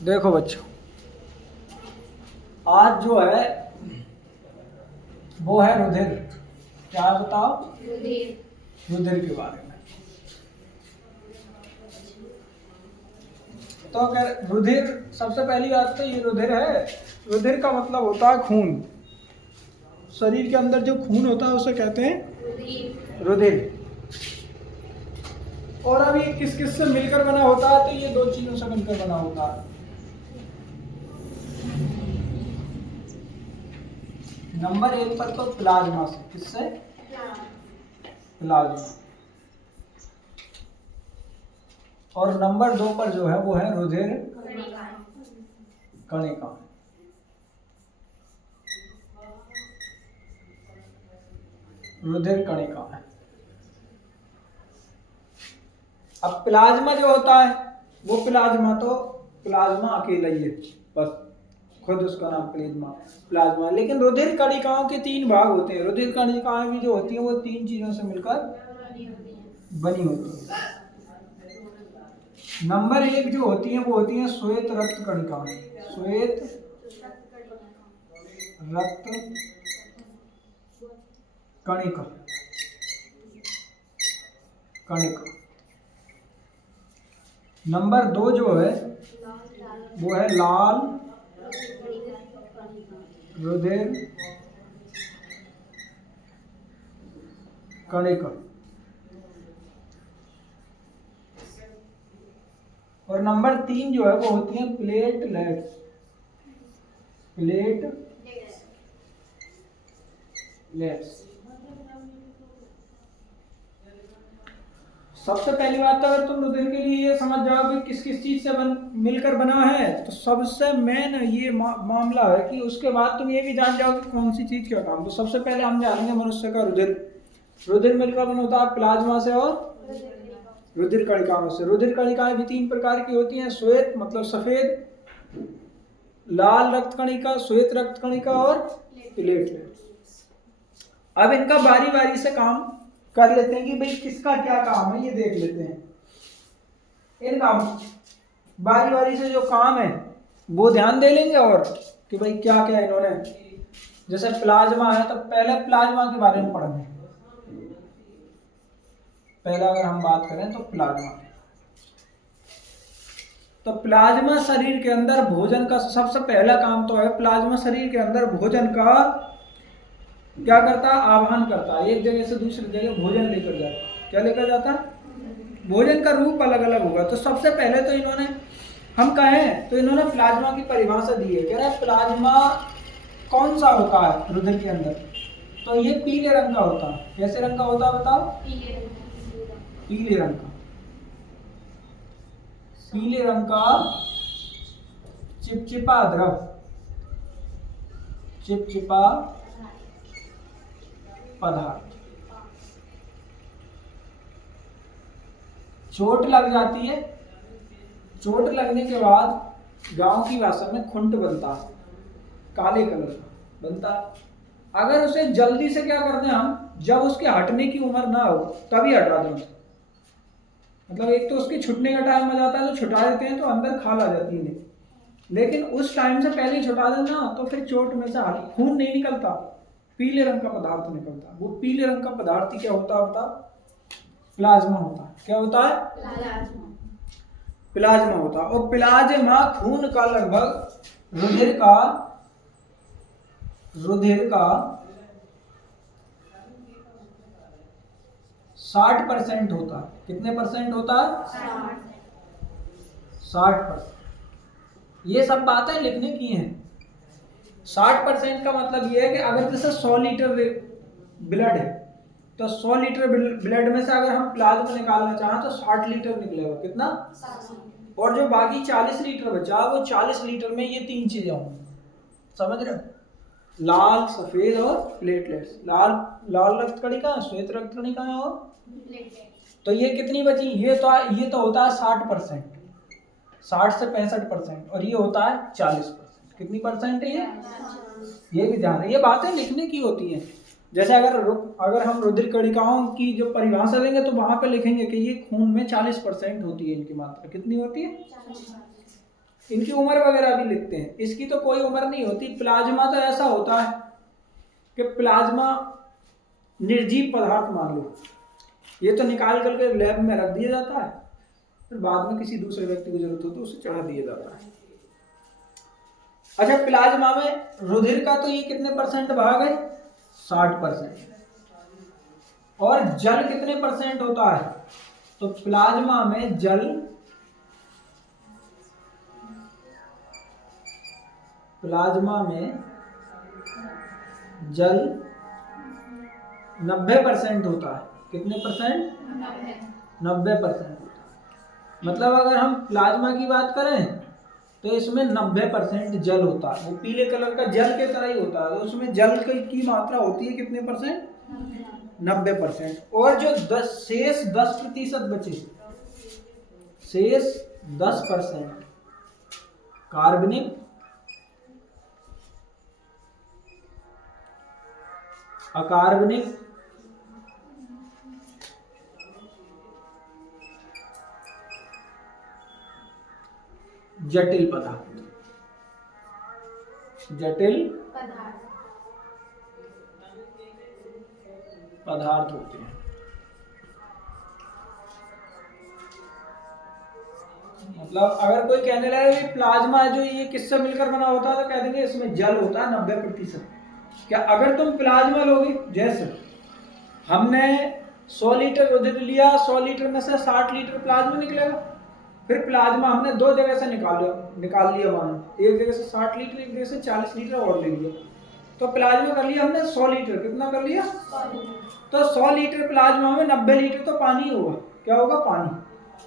देखो बच्चों, आज जो है वो है रुधिर। क्या बताओ? रुधिर के बारे में। तो अगर रुधिर, सबसे पहली बात तो ये रुधिर है। रुधिर का मतलब होता है खून। शरीर के अंदर जो खून होता है उसे कहते हैं रुधिर। और अब ये किस किस से मिलकर बना होता है? तो ये दो चीजों से मिलकर बना होता है। नंबर 1 पर तो प्लाज्मा से। किससे? प्लाज्मा। और नंबर 2 पर जो है वो है रुधिर कणिका। रुधिर कणिका है। अब प्लाज्मा जो होता है वो प्लाज्मा अकेला ही है, बस खुद उसका नाम प्लाज्मा। लेकिन रुधिर कणिकाओं के 3 भाग होते हैं। रुधिर कणिकाएं भी जो होती हैं वो 3 चीजों से मिलकर बनी होती है। नंबर 1 जो होती है वो होती है श्वेत रक्त कणिकाएं। श्वेत रक्त कणिका। नंबर 2 जो है वो है लाल रुधिर कणिका। और नंबर 3 जो है वो होती है प्लेटलेट्स। सबसे पहली बात तो अगर तुम रुधिर के लिए ये समझ जाओ कि किस किस चीज से मिलकर बना है, तो सबसे मेन ये मामला है कि उसके बाद तुम ये भी जान जाओ कि कौन सी चीज क्या काम। तो सबसे पहले हम जानेंगे मनुष्य का रुधिर। रुधिर मिलकर बना होता है प्लाज्मा से और रुधिर कणिकाओं से। रुधिर कणिकाएं भी 3 प्रकार की होती हैं। श्वेत मतलब सफेद, लाल रक्त कणिका, श्वेत रक्त कणिका और प्लेटलेट्स। अब इनका बारी बारी से काम कर लेते हैं कि भाई किसका क्या काम है, ये देख लेते हैं। इनका बारी बारी से जो काम है वो ध्यान दे लेंगे, और कि भाई क्या क्या इन्होंने, जैसे प्लाज्मा है तो पहले प्लाज्मा के बारे में पढ़ेंगे। पहला अगर हम बात करें तो प्लाज्मा शरीर के अंदर भोजन का सबसे पहला काम तो है। प्लाज्मा शरीर के अंदर भोजन का क्या करता है? आवाहन करता है। एक जगह से दूसरी जगह भोजन लेकर जाता है। क्या लेकर जाता है? भोजन का रूप अलग अलग होगा। तो सबसे पहले तो इन्होंने, हम कहें तो इन्होंने प्लाज्मा की परिभाषा दी है। कह रहा है प्लाज्मा कौन सा होता है रुधिर के अंदर? तो ये पीले रंग का होता है। कैसे रंग का होता है बताओ? पीले रंग का। पीले रंग का चिपचिपा द्रव, चिपचिपा पदार्थ। चोट लग जाती है, चोट लगने के बाद गांव की भाषा में खुंट बनता है, काले कलर का बनता है। अगर उसे जल्दी से क्या करते हैं हम, जब उसके हटने की उम्र ना हो तभी हटा दें। मतलब एक तो उसके छुटने का टाइम आ जाता है तो छुटा देते हैं तो अंदर खाल आ जाती है, लेकिन उस टाइम से पहले ही छुटा देना तो फिर चोट में से खून नहीं निकलता, पीले रंग का पदार्थ निकलता। वो पीले रंग का पदार्थ क्या होता है? प्लाज्मा होता है। क्या होता है? प्लाज्मा होता है। और प्लाज्मा खून का लगभग रुधिर का 60% होता है। कितने परसेंट होता है? 60%। ये सब बातें लिखने की हैं। 60% का मतलब ये है कि अगर जैसे 100 लीटर ब्लड है तो 100 लीटर ब्लड में से अगर हम प्लाज्मा निकालना चाहें तो 60 लीटर निकलेगा। कितना? और जो बाकी 40 लीटर बचा वो 40 लीटर में ये 3 चीजें होंगी। समझ रहे हो? लाल, सफेद और प्लेटलेट्स। लाल रक्त कणिका, श्वेत रक्त कणिका और तो ये कितनी बची? ये तो होता है 60%, 60 से 65%, और ये होता है 40%। कितनी परसेंट है ये भी ध्यान है। ये बातें लिखने की होती हैं। जैसे अगर हम रुधिर कणिकाओं की जो परिभाषा देंगे तो वहां पे लिखेंगे कि ये खून में 40% होती है इनकी मात्रा। कितनी होती है? इनकी उम्र वगैरह भी लिखते हैं। इसकी तो कोई उम्र नहीं होती। प्लाज्मा तो ऐसा होता है कि प्लाज्मा निर्जीव पदार्थ मान लो, ये तो निकाल करके लैब में रख दिया जाता है, फिर बाद में किसी दूसरे व्यक्ति को जरूरत हो तो उसे चढ़ा दिया जाता है। अच्छा, प्लाज्मा में रुधिर का तो ये कितने परसेंट भाग है? 60%। और जल कितने परसेंट होता है? तो प्लाज्मा में जल 90% होता है। कितने परसेंट? 90% होता है। मतलब अगर हम प्लाज्मा की बात करें तो इसमें 90% जल होता है। वो पीले कलर का जल के तरह ही होता है, तो उसमें जल की मात्रा होती है कितने परसेंट? 90%। और जो शेष 10% बचे, शेष 10% कार्बनिक, अकार्बनिक, जटिल पदार्थ, जटिल पदार्थ होते हैं। मतलब अगर कोई कहने लगे कि प्लाज्मा है जो ये किससे मिलकर बना होता है, तो कह देंगे इसमें जल होता है 90%। क्या अगर तुम प्लाज्मा लोगे, जैसे हमने 100 लीटर रुधिर लिया, 100 लीटर में से 60 लीटर प्लाज्मा निकलेगा। फिर प्लाज्मा हमने दो जगह से निकाल लिया, मानो एक जगह से 60 लीटर, एक जगह से 40 लीटर और ले लिया, तो प्लाज्मा कर लिया हमने 100 लीटर। कितना कर लिया? 100 लीटर। तो 100 लीटर प्लाज्मा में 90 लीटर तो पानी होगा। क्या होगा? पानी।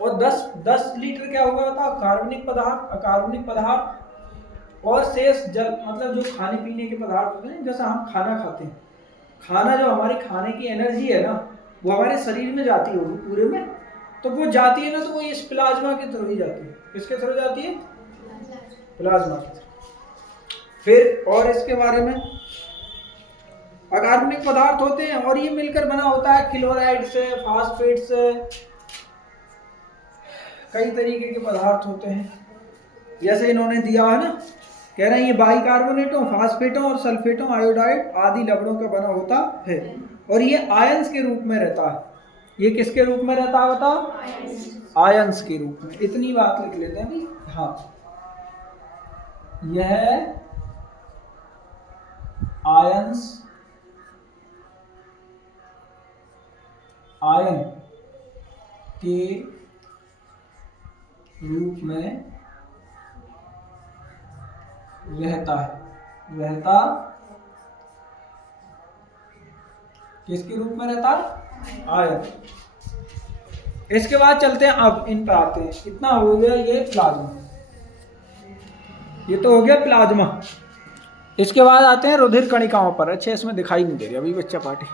और 10 लीटर क्या होगा बता? कार्बनिक पदार्थ, अकार्बनिक पदार्थ और शेष जल। मतलब जो खाने पीने के पदार्थ होते हैं, जैसा हम खाना खाते हैं, खाना जो हमारी खाने की एनर्जी है ना, वो हमारे शरीर में जाती होगी पूरे में, तो वो जाती है ना, तो वो इस प्लाज्मा के थ्रू ही जाती है। किसके थ्रू जाती है? प्लाज्मा के थ्रू। फिर और इसके बारे में, अकार्बनिक पदार्थ होते हैं और ये मिलकर बना होता है क्लोराइड से, फास्फेट से, कई तरीके के पदार्थ होते हैं। जैसे इन्होंने दिया है ना, कह रहे हैं ये बाइकार्बोनेटों, फास्फेटों और सल्फेटों, आयोडाइड आदि लवणों का बना होता है और ये आयंस के रूप में रहता है। ये किसके रूप में रहता है बताओ? आयंस के रूप में। इतनी बात लिख लेते हैं भाई। हाँ, यह आयंस, आयन के रूप में रहता है। रहता किसके रूप में रहता है? आयन। इसके बाद चलते हैं, अब इन पर आते हैं। इतना हो गया ये प्लाज्मा, ये तो हो गया प्लाज्मा। इसके बाद आते हैं रुधिर कणिकाओं पर। अच्छा, इसमें दिखाई नहीं दे रही अभी बच्चा पार्टी।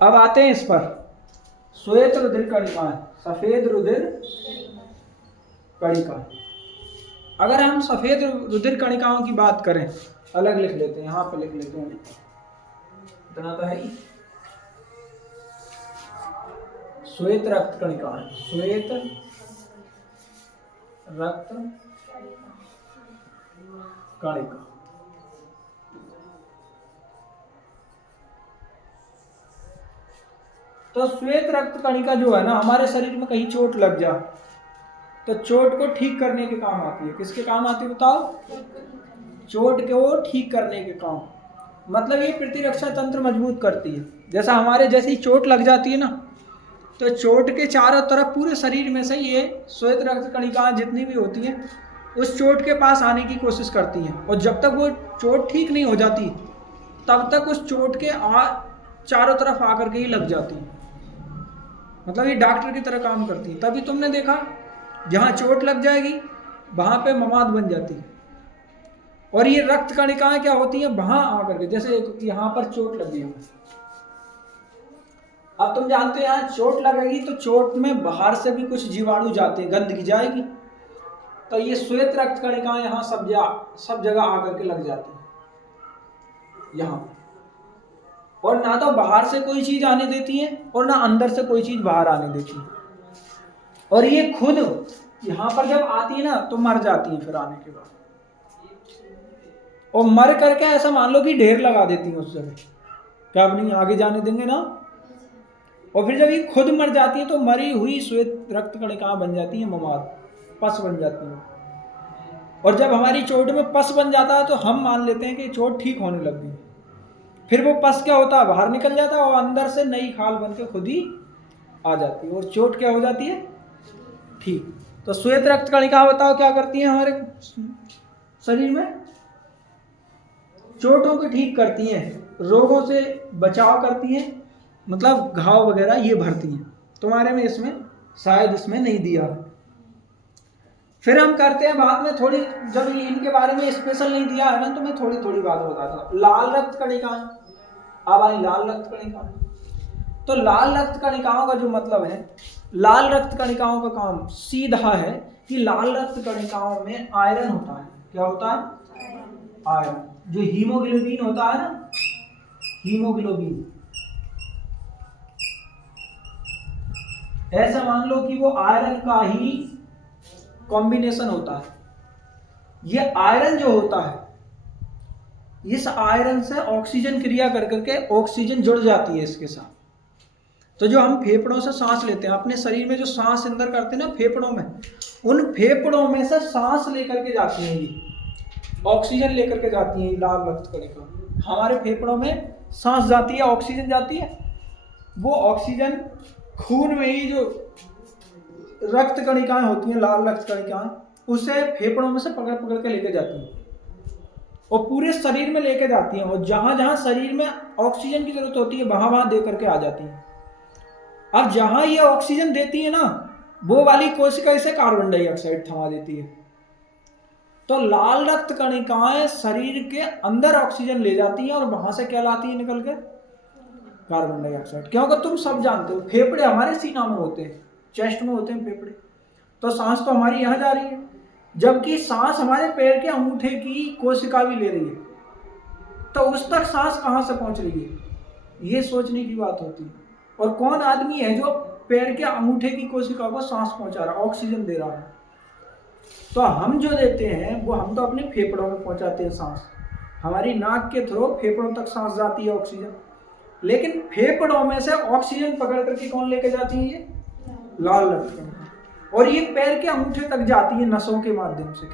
अब आते हैं इस पर, श्वेत रुधिर कणिकाएं, सफेद रुधिर कणिका। अगर हम सफेद रुधिर कणिकाओं की बात करें, अलग लिख लेते हैं, यहाँ पे लिख लेते हैं, इतना तो है ही। श्वेत रक्त कणिकाएं, श्वेत रक्त कणिका। तो श्वेत रक्त कणिका जो है ना, हमारे शरीर में कहीं चोट लग जा तो चोट को ठीक करने के काम आती है। किसके काम आती है बताओ? चोट को ठीक करने के काम। मतलब ये प्रतिरक्षा तंत्र मजबूत करती है। जैसा हमारे जैसे ही चोट लग जाती है ना, तो चोट के चारों तरफ पूरे शरीर में से ये श्वेत रक्त कणिकाएं जितनी भी होती हैं, उस चोट के पास आने की कोशिश करती हैं। और जब तक वो चोट ठीक नहीं हो जाती, तब तक उस चोट के चारों तरफ आकर के ही लग जाती है। मतलब ये डॉक्टर की तरह काम करती है। तभी तुमने देखा, जहाँ चोट लग जाएगी वहाँ पे मवाद बन जाती है। और ये रक्त कणिकाएं क्या होती हैं? वहाँ आकर के, जैसे यहाँ पर चोट लगी है, अब तुम जानते हो यहाँ चोट लगेगी तो चोट में बाहर से भी कुछ जीवाणु जाते हैं, गंदगी जाएगी। तो ये श्वेत रक्त कणिकाएं यहाँ सब जगह आकर के लग जाती हैं यहाँ, और ना तो बाहर से कोई चीज आने देती है और ना अंदर से कोई चीज बाहर आने देती है। और ये खुद यहाँ पर जब आती है ना तो मर जाती है फिर आने के बाद, और मर करके ऐसा मान लो कि ढेर लगा देती है उस जगह, क्या अब नहीं आगे जाने देंगे ना। और फिर जब ये खुद मर जाती है तो मरी हुई श्वेत रक्त कणिकाएं बन जाती है ममाद, पस बन जाती है। और जब हमारी चोट में पस बन जाता है तो हम मान लेते हैं कि चोट ठीक होने लग गई। फिर वो पस क्या होता है, बाहर निकल जाता है और अंदर से नई खाल बन के खुद ही आ जाती है, और चोट क्या हो जाती है, ठीक। तो श्वेत रक्त कणिका बताओ क्या करती है हमारे शरीर में, चोटों को ठीक करती हैं, रोगों से बचाव करती हैं, मतलब घाव वगैरह ये भरती हैं। तुम्हारे में इसमें शायद इसमें नहीं दिया है। फिर हम करते हैं बाद में थोड़ी, जब इनके बारे में स्पेशल नहीं दिया है ना तो मैं थोड़ी थोड़ी बात बताता हूँ। लाल रक्त कणिकाएं, अब आई लाल रक्त कणिकाएं। तो लाल रक्त कणिकाओं का जो मतलब है, लाल रक्त कणिकाओं का काम सीधा है कि लाल रक्त कणिकाओं में आयरन होता है। क्या होता है, आयरन। जो हीमोग्लोबिन होता है ना, हीमोग्लोबिन, ऐसा मान लो कि वो आयरन का ही कॉम्बिनेशन होता है। ये आयरन जो होता है, इस आयरन से ऑक्सीजन क्रिया कर करके ऑक्सीजन जुड़ जाती है इसके साथ। तो जो हम फेफड़ों से सांस लेते हैं, अपने शरीर में जो सांस अंदर करते हैं ना फेफड़ों में, उन फेफड़ों में से सांस लेकर के जाती है, ये ऑक्सीजन लेकर के जाती है लाल रक्त कणिका। हमारे फेफड़ों में सांस जाती है, ऑक्सीजन जाती है, वो ऑक्सीजन खून में ही जो रक्त कणिकाएं होती हैं, लाल रक्त कणिकाएं, उसे फेफड़ों में से पकड़ पकड़ के लेके जाती हैं और पूरे शरीर में लेके जाती हैं, और जहां जहां शरीर में ऑक्सीजन की जरूरत होती है वहां वहां दे करके आ जाती हैं। अब जहां ये ऑक्सीजन देती है ना, वो वाली कोशिका इसे कार्बन डाइऑक्साइड थमा देती है। तो लाल रक्त कणिकाएं शरीर के अंदर ऑक्सीजन ले जाती हैं और वहां से क्या लाती है निकल के, कार्बन डाइऑक्साइड। क्योंकि तुम सब जानते हो फेफड़े हमारे सीना में होते हैं, चेस्ट में होते हैं फेफड़े, तो सांस तो हमारी यहाँ जा रही है, जबकि सांस हमारे पैर के अंगूठे की कोशिका भी ले रही है। तो उस तक सांस कहाँ से पहुंच रही है, ये सोचने की बात होती है। और कौन आदमी है जो पैर के अंगूठे की कोशिका को सांस पहुंचा रहा है, ऑक्सीजन दे रहा है। तो हम जो देते हैं वो हम तो अपने फेफड़ों में पहुंचाते हैं सांस, हमारी नाक के थ्रू फेफड़ों तक सांस जाती है ऑक्सीजन, लेकिन फेफड़ों में से ऑक्सीजन पकड़ करके कौन लेके जाती है, ये लाल रक्त कणिका। और ये पैर के अंगूठे तक जाती है नसों के माध्यम से।